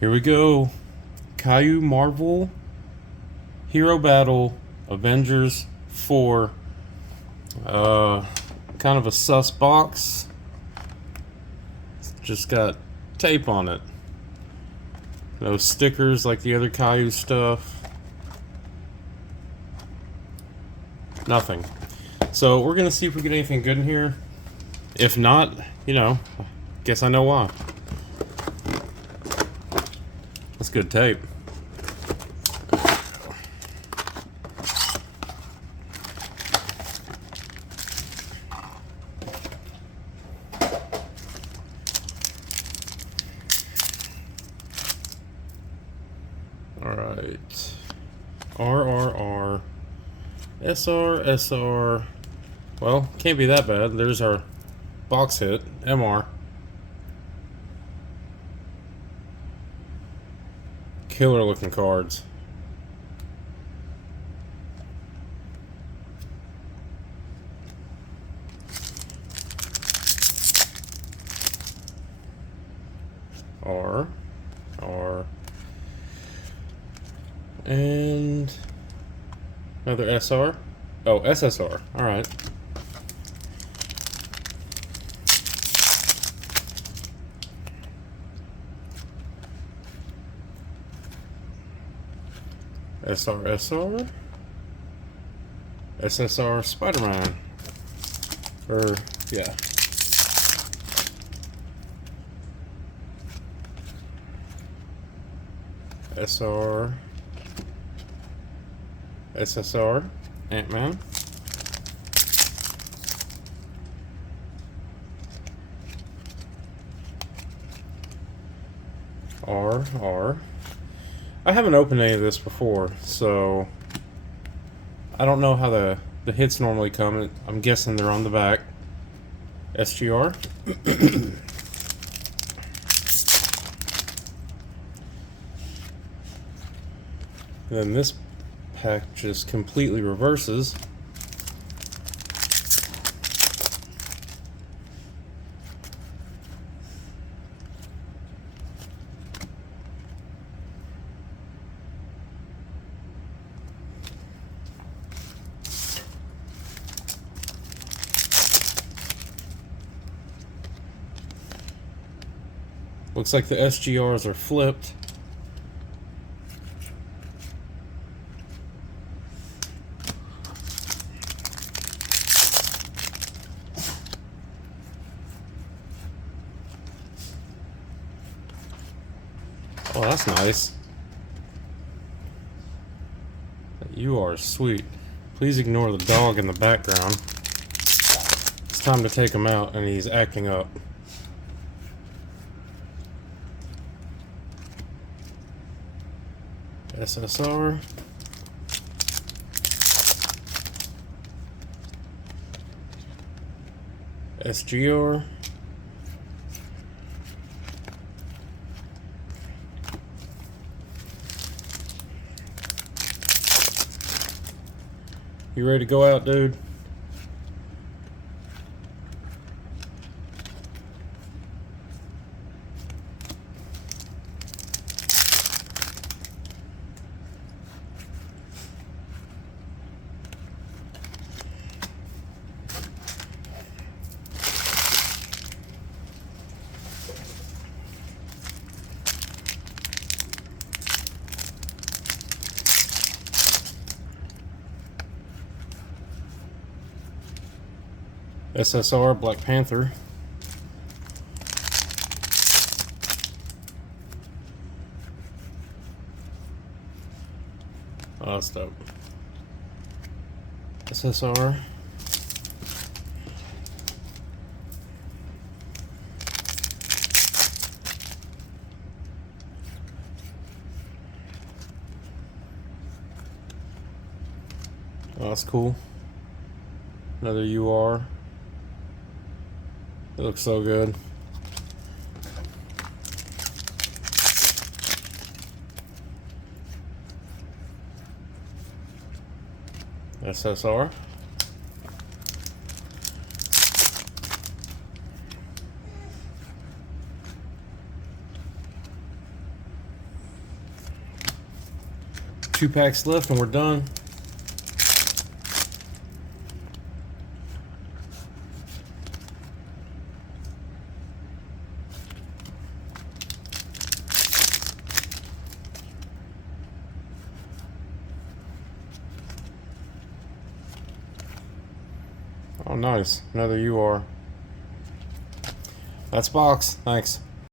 Here we go. Kayou Marvel Hero Battle Avengers 4. Kind of a sus box. Just got tape on it. No stickers like the other Kayou stuff. Nothing. So we're gonna see if we get anything good in here. If not, guess I know why. That's good tape. Alright. RRR. SR. Well, can't be that bad. There's our box hit. MR. Killer looking cards. R. And another SR. Oh, SSR. Alright. SR. SSR Spider-Man. Yeah. SR. SSR. Ant-Man. RR. I haven't opened any of this before, so I don't know how the hits normally come. I'm guessing they're on the back. SGR. Then this pack just completely reverses. Looks like the SGRs are flipped. Oh, that's nice. You are sweet. Please ignore the dog in the background. It's time to take him out, and he's acting up. SSR. SGR. You ready to go out, dude? SSR, Black Panther. Oh, that's dope. SSR. Oh, that's cool. Another UR. It looks so good. SSR. 2 packs left and we're done. Oh, nice. Another UR. That's box. Thanks.